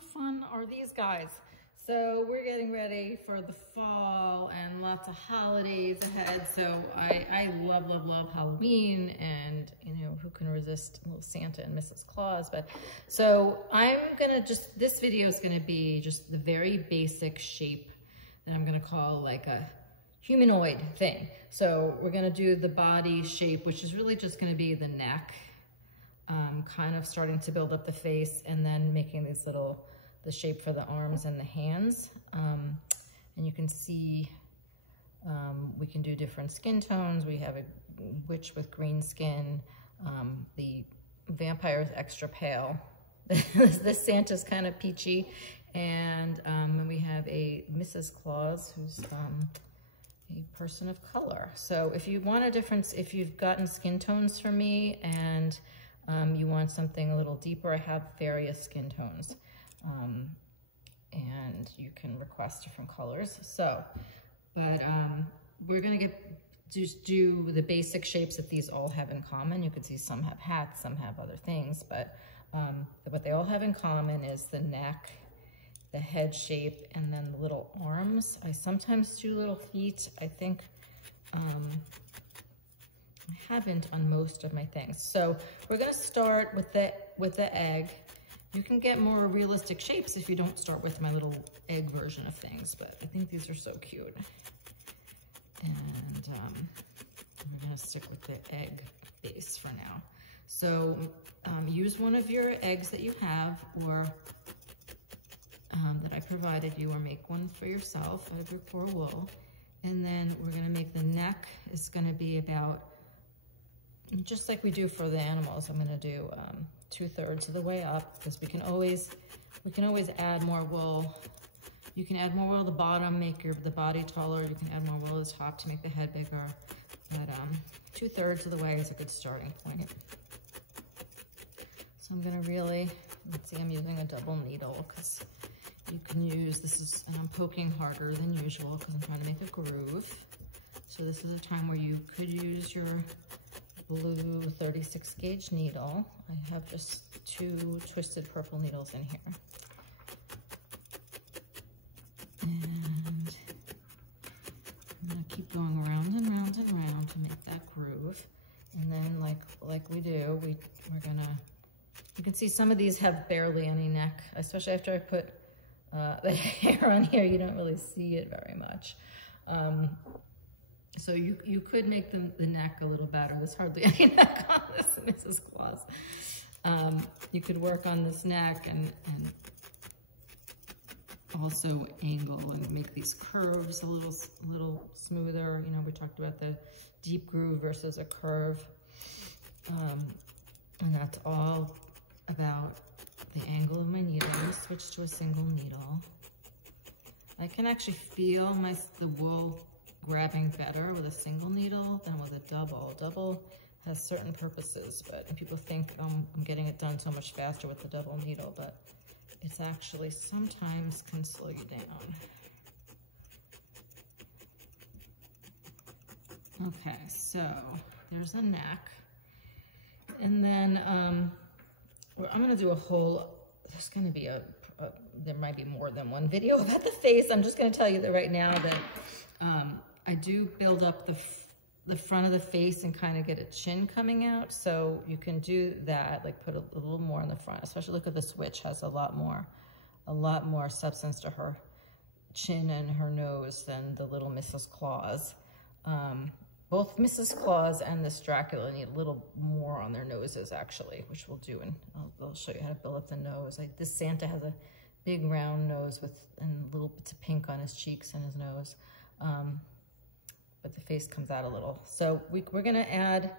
fun are these guys? So we're getting ready for the fall and lots of holidays ahead. So I love, love, love Halloween, and you know, who can resist little Santa and Mrs. Claus? But so I'm gonna this video is gonna be just the very basic shape that I'm gonna call like a humanoid thing. So we're gonna do the body shape, which is really just gonna be the neck, kind of starting to build up the face, and then making these the shape for the arms and the hands. And you can see we can do different skin tones. We have a witch with green skin. The vampire is extra pale. The Santa's kind of peachy. And we have a Mrs. Claus who's a person of color. So if you want a difference, if you've gotten skin tones from me and you want something a little deeper, I have various skin tones. And you can request different colors. So, but we're gonna just do the basic shapes that these all have in common. You can see some have hats, some have other things, but what they all have in common is the neck, the head shape, and then the little arms. I sometimes do little feet. I think I haven't on most of my things. So we're gonna start with the egg. You can get more realistic shapes if you don't start with my little egg version of things, but I think these are so cute. And I'm gonna stick with the egg base for now. So use one of your eggs that you have, or that I provided you, or make one for yourself out of your core wool. And then we're gonna make the neck is gonna be about, just like we do for the animals, I'm gonna do 2/3 of the way up, because we can always add more wool. You can add more wool at the bottom, make the body taller. You can add more wool at the top to make the head bigger. But 2/3 of the way is a good starting point. So I'm gonna let's see, I'm using a double needle because you can use, and I'm poking harder than usual because I'm trying to make a groove. So this is a time where you could use your blue 36 gauge needle. I have just 2 twisted purple needles in here. And I'm gonna keep going around and round and round to make that groove. And then like we do, we're gonna, you can see some of these have barely any neck, especially after I put the hair on here. You don't really see it very much. So you could make the neck a little better. There's hardly any neck on this Mrs. Claus. You could work on this neck and also angle and make these curves a little smoother. You know, we talked about the deep groove versus a curve. And that's all about the angle of my needle. I'm gonna switch to a single needle. I can actually feel the wool grabbing better with a single needle than with a double. Double has certain purposes, but people think I'm getting it done so much faster with the double needle, but it's actually sometimes can slow you down. Okay, so there's the neck. And then I'm gonna do there's gonna be there might be more than one video about the face. I'm just gonna tell you that right now that I do build up the front of the face and kind of get a chin coming out. So you can do that, like put a little more in the front, especially look at this witch, has a lot more substance to her chin and her nose than the little Mrs. Claus. Both Mrs. Claus and this Dracula need a little more on their noses actually, which we'll do, and I'll show you how to build up the nose. Like this Santa has a big round nose and little bits of pink on his cheeks and his nose. But the face comes out a little. So we're gonna add,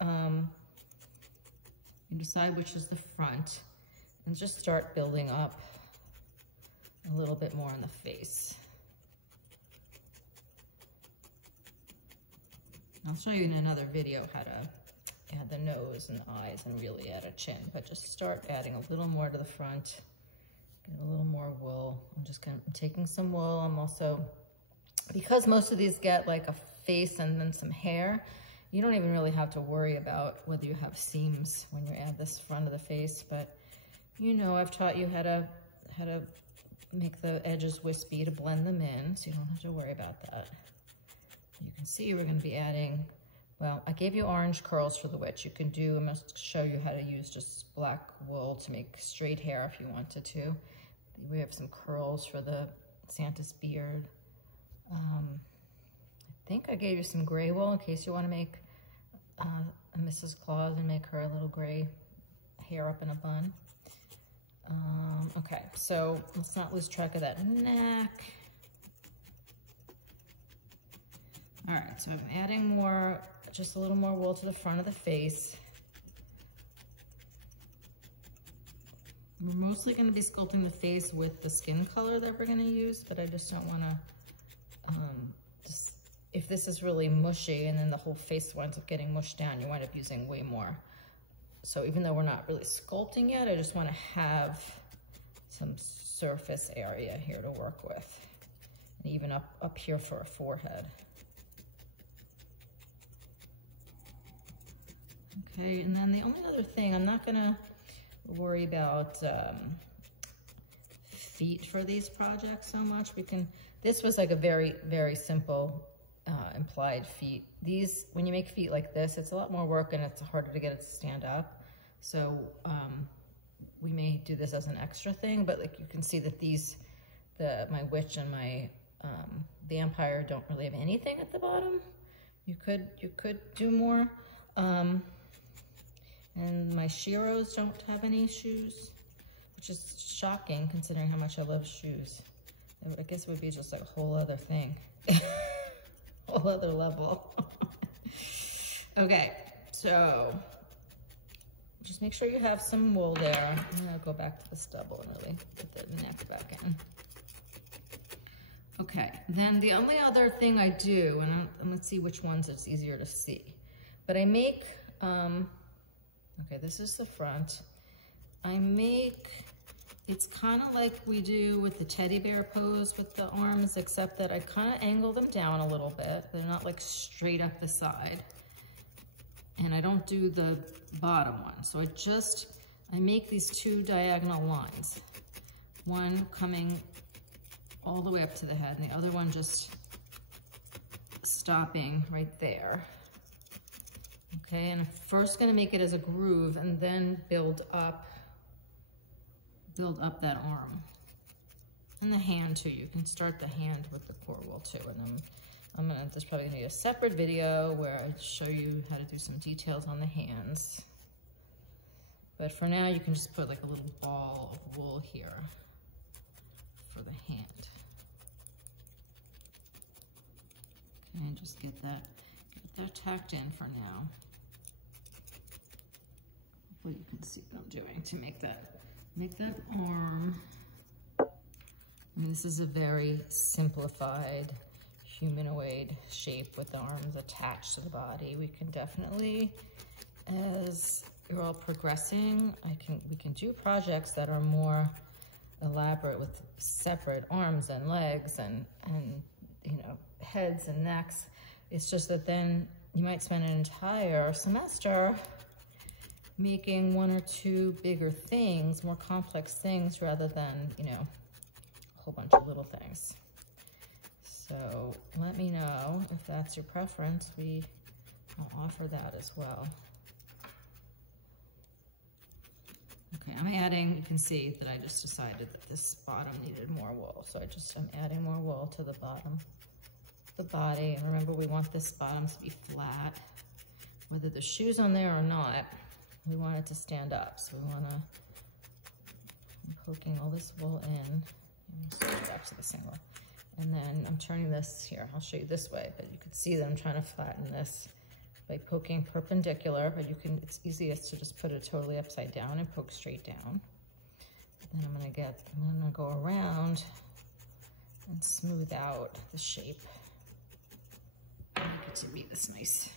you decide which is the front, and just start building up a little bit more on the face. I'll show you in another video how to add the nose and the eyes and really add a chin, but just start adding a little more to the front, get a little more wool. I'm taking some wool. I'm also, because most of these get like a face and then some hair, you don't even really have to worry about whether you have seams when you add this front of the face. But you know, I've taught you how to how to make the edges wispy to blend them in, so you don't have to worry about that. You can see we're going to be adding, well, I gave you orange curls for the witch. You can do, I'm going to show you how to use just black wool to make straight hair if you wanted to. We have some curls for the Santa's beard. I think I gave you some gray wool in case you want to make a Mrs. Claus and make her a little gray hair up in a bun. Okay, so let's not lose track of that neck. All right, so I'm adding more, just a little more wool to the front of the face. We're mostly going to be sculpting the face with the skin color that we're going to use, but I just don't want to, if this is really mushy and then the whole face winds up getting mushed down, you wind up using way more. So even though we're not really sculpting yet, I just want to have some surface area here to work with. And even up here for a forehead. Okay, and then the only other thing, I'm not gonna worry about feet for these projects so much. This was like a very, very simple implied feet. These, when you make feet like this, it's a lot more work and it's harder to get it to stand up. So we may do this as an extra thing, but like you can see that these, my witch and my vampire don't really have anything at the bottom. You could do more. And my Shiros don't have any shoes, which is shocking considering how much I love shoes. I guess it would be just like a whole other thing. Whole other level. Okay, so just make sure you have some wool there. I'm gonna go back to the stubble and really put the neck back in. Okay, then the only other thing I do, and let's see which ones it's easier to see, but I make, okay, this is the front. I make, it's kind of like we do with the teddy bear pose with the arms, except that I kind of angle them down a little bit. They're not like straight up the side. And I don't do the bottom one. So I make these two diagonal lines. One coming all the way up to the head and the other one just stopping right there. Okay, and I'm first gonna make it as a groove and then build up that arm. And the hand too, you can start the hand with the core wool too. And then there's probably gonna be a separate video where I show you how to do some details on the hands. But for now, you can just put like a little ball of wool here for the hand. Okay, and just get that tacked in for now. Hopefully you can see what I'm doing to make that arm. And this is a very simplified humanoid shape with the arms attached to the body. We can definitely, as you're all progressing, we can do projects that are more elaborate with separate arms and legs and you know, heads and necks. It's just that then you might spend an entire semester making one or two bigger things, more complex things, rather than, you know, a whole bunch of little things. So let me know if that's your preference. I'll offer that as well. Okay, I'm adding, you can see that I just decided that this bottom needed more wool. So I'm adding more wool to the bottom of the body. And remember, we want this bottom to be flat. Whether the shoe's on there or not, we want it to stand up. So I'm poking all this wool in. Back to the single. And then I'm turning this here. I'll show you this way, but you can see that I'm trying to flatten this by poking perpendicular, but it's easiest to just put it totally upside down and poke straight down. Then I'm gonna go around and smooth out the shape. Make it to be this nice.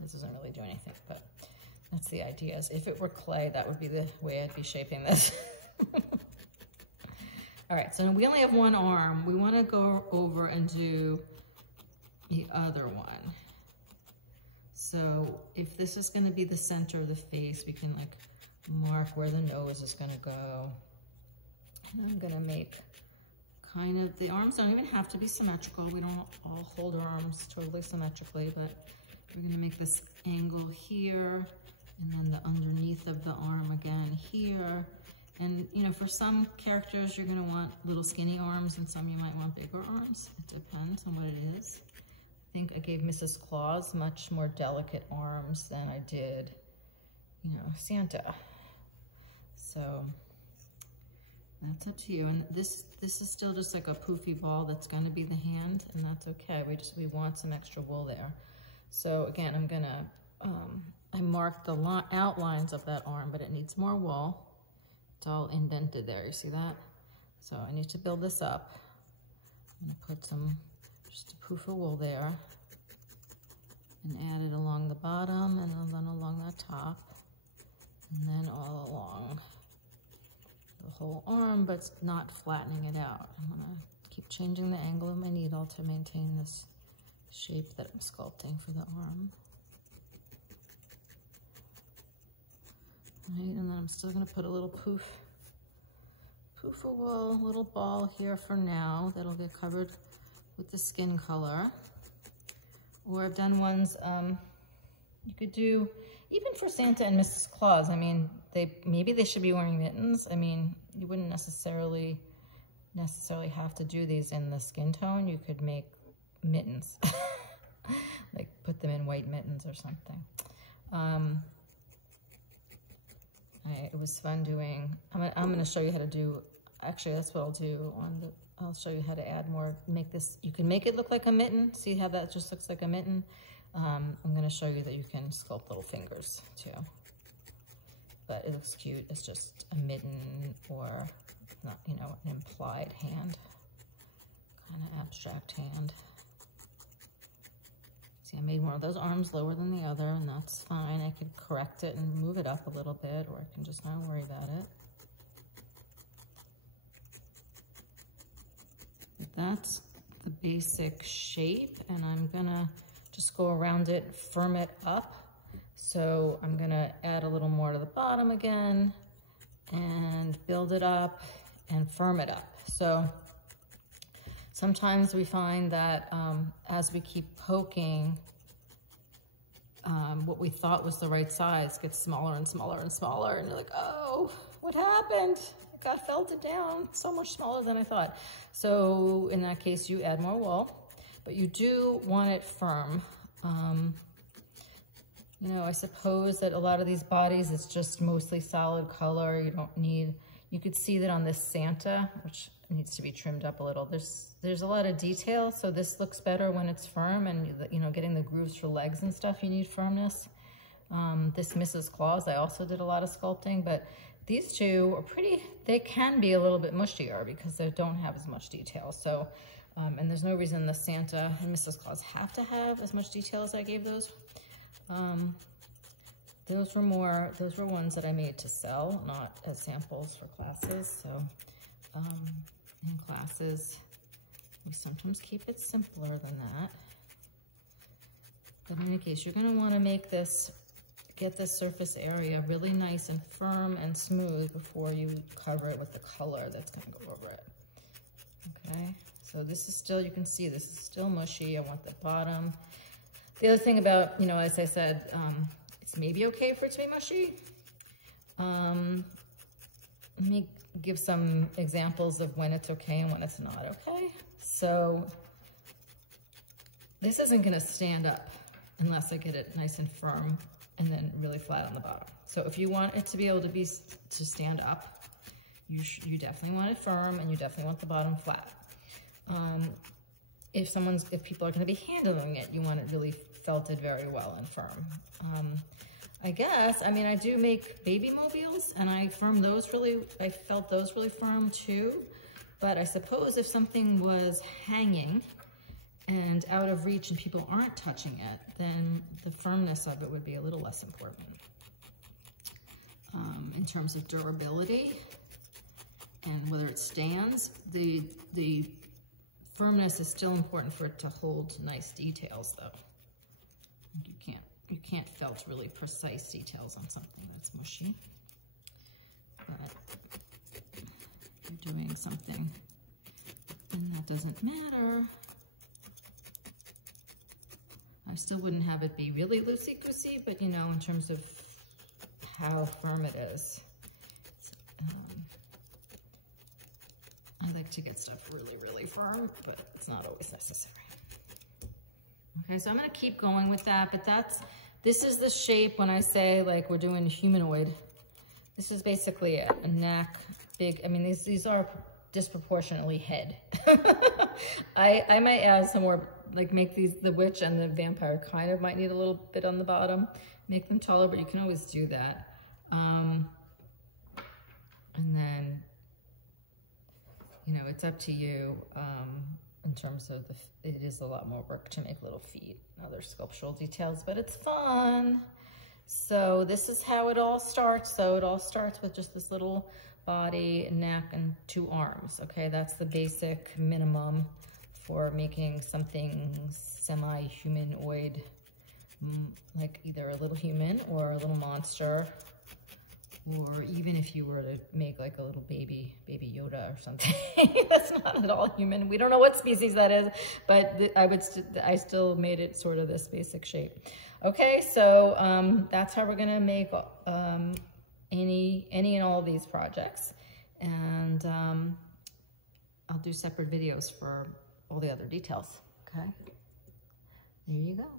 This doesn't really do anything, but that's the idea. If it were clay, that would be the way I'd be shaping this. All right, so we only have one arm. We want to go over and do the other one. So if this is going to be the center of the face, we can like mark where the nose is going to go. And I'm gonna make kind of, the arms don't even have to be symmetrical. We don't all hold our arms totally symmetrically, but we're gonna make this angle here, and then the underneath of the arm again here. And you know, for some characters, you're gonna want little skinny arms, and some you might want bigger arms. It depends on what it is. I think I gave Mrs. Claus much more delicate arms than I did, you know, Santa. So that's up to you. And this is still just like a poofy ball that's gonna be the hand, and that's okay. We want some extra wool there. So again, I'm gonna, I marked the outlines of that arm, but it needs more wool. It's all indented there, you see that? So I need to build this up. I'm gonna put just a poof of wool there and add it along the bottom and then along the top and then all along the whole arm, but not flattening it out. I'm gonna keep changing the angle of my needle to maintain this shape that I'm sculpting for the arm. Right, and then I'm still gonna put a little poof of wool, little ball here for now that'll get covered with the skin color. Or I've done ones, you could do, even for Santa and Mrs. Claus, I mean, maybe they should be wearing mittens. I mean, you wouldn't necessarily have to do these in the skin tone. You could make mittens, like put them in white mittens or something. It was fun doing, I'm gonna show you how to do, actually that's what I'll do I'll show you how to add more, make this, you can make it look like a mitten. See how that just looks like a mitten? I'm gonna show you that you can sculpt little fingers too. But it looks cute, it's just a mitten or not, you know, an implied hand, kind of abstract hand. See, I made one of those arms lower than the other, and that's fine. I could correct it and move it up a little bit, or I can just not worry about it. But that's the basic shape, and I'm gonna just go around it, firm it up. So I'm gonna add a little more to the bottom again, and build it up and firm it up. So sometimes we find that as we keep poking, what we thought was the right size gets smaller and smaller and smaller, and you're like, oh, what happened? It got felted down so much smaller than I thought. So in that case, you add more wool, but you do want it firm. You know, I suppose that a lot of these bodies, it's just mostly solid color. You don't need, you could see that on this Santa, which needs to be trimmed up a little. There's a lot of detail, so this looks better when it's firm, and you know, getting the grooves for legs and stuff, you need firmness. This Mrs. Claus, I also did a lot of sculpting, but these two are pretty, they can be a little bit mushier because they don't have as much detail. So, and there's no reason the Santa and Mrs. Claus have to have as much detail as I gave those. Those were ones that I made to sell, not as samples for classes. So in classes, we sometimes keep it simpler than that. But in any case, you're gonna wanna make this, get this surface area really nice and firm and smooth before you cover it with the color that's gonna go over it. Okay, so this is still, you can see this is still mushy. I want the bottom. The other thing about, you know, as I said, it's maybe okay for it to be mushy. Let me give some examples of when it's okay and when it's not okay. So this isn't gonna stand up unless I get it nice and firm and then really flat on the bottom. So if you want it to be able to stand up, you definitely want it firm, and you definitely want the bottom flat. If people are gonna be handling it, you want it really felted very well and firm. I guess, I mean, I do make baby mobiles, and I felt those really firm too. But I suppose if something was hanging and out of reach and people aren't touching it, then the firmness of it would be a little less important. In terms of durability and whether it stands, the firmness is still important for it to hold nice details, though. You can't felt really precise details on something that's mushy. But you're doing making something, and that doesn't matter. I still wouldn't have it be really loosey-goosey, but you know, in terms of how firm it is. I like to get stuff really, really firm, but it's not always necessary. Okay, so I'm gonna keep going with that, but this is the shape when I say like we're doing humanoid. This is basically a neck, big, I mean, these are disproportionately head. I might add some more, like make these, the witch and the vampire kind of might need a little bit on the bottom, make them taller, but you can always do that. And then, you know, it's up to you in terms of it is a lot more work to make little feet and other sculptural details, but it's fun. So this is how it all starts. So it all starts with just this little body, neck, and 2 arms. Okay, that's the basic minimum for making something semi-humanoid, like either a little human or a little monster, or even if you were to make like a little baby Yoda or something. That's not at all human. We don't know what species that is, but I still made it sort of this basic shape. Okay, so that's how we're gonna make any and all of these projects, and I'll do separate videos for all the other details. Okay, there you go.